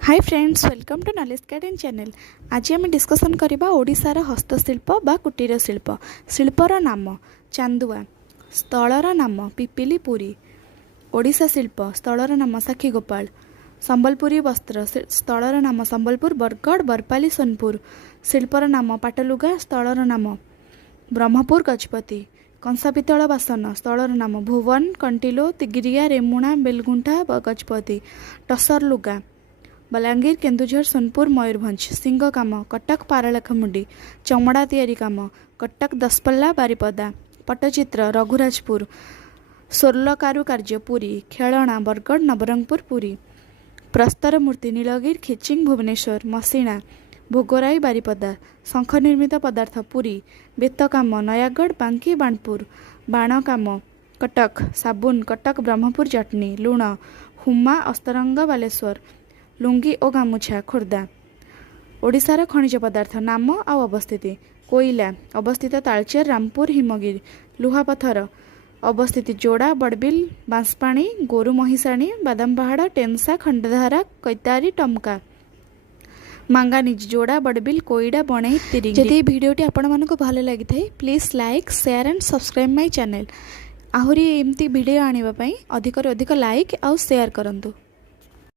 Hi friends, welcome to knowledge garden channel. आज आम discussion करबा ओडिशार हस्तशिल्प बा कुटीर शिल्प। शिल्पर नाम चांदुआ, स्थलर नाम पिपिली पुरी। ओडिशा शिल्प स्थलर नाम साक्षीगोपाल। संबलपुरी वस्त्र स्थलर नाम संबलपुर बरगढ़ बरपाली सोनपुर। शिल्पर नाम पाटलुगा, स्थलर नाम ब्रह्मपुर गजपति। कंसा पितल बासन स्थलर नाम भुवन कंटिलो तिगिरिया रेमुणा बेलगुंठा गजपति। टसर लुगा बलांगीर केन्दुझर सोनपुर मयूरभंज। सिंह काम कटक पारलाखेमुंडी। चमड़ा तैयारी काम कटक दसपल्ला बारिपदा। पट्टचित्र रघुराजपुर। सोर्ल कारुकार्य पुरी। खेलना बरगढ़ नवरंगपुर पुरी। प्रस्तर मूर्ति नीलगिरी खिचिंग भुवनेश्वर। मसीणा भोगराई बारिपदा। शंख निर्मित पदार्थ पुरी। बेत काम नयागढ़ बांकी बाणपुर। बाण काम कटक। साबुन कटक ब्रह्मपुर जटनी। लुण हुमा अस्तरंग बालेश्वर। लुंगी और गामुछा खोर्धा। ओडिशार खनिज पदार्थ नाम आ अवस्थिति कोईला अवस्थित तालचेर रामपुर हिमगिरी। लुहापथर अवस्थिति जोड़ा बड़बिल बांसपाणी गोरु महिषाणी बादामपाहाड़ टेनसा खंडधारा कैतारी टमका। मांगानिज जोड़ा बड़बिल कोईडा बणई तिरी। जदि भिडियोटी आपको भल लगी था please like share and subscribe my channel. आहरी एमती वीडियो आने अधिक अधिक लाइक आउ शेयर करंतु।